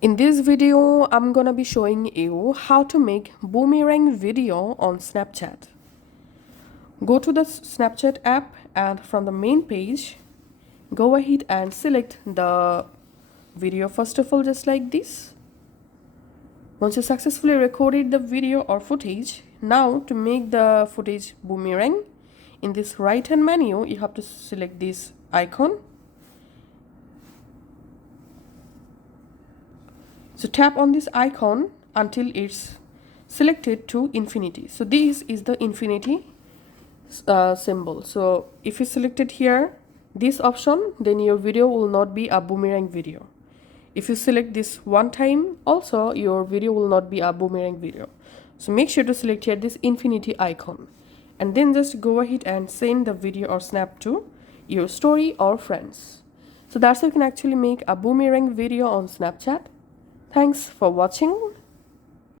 In this video, I'm gonna be showing you how to make boomerang video on Snapchat. Go to the Snapchat app and from the main page, go ahead and select the video first of all, just like this. Once you successfully recorded the video or footage, now to make the footage boomerang, in this right hand menu, you have to select this icon. So tap on this icon until it's selected to infinity. So this is the infinity symbol. So if you selected here this option, then your video will not be a boomerang video. If you select this one time, also your video will not be a boomerang video. So make sure to select here this infinity icon and then just go ahead and send the video or snap to your story or friends. So that's how you can actually make a boomerang video on Snapchat. Thanks for watching.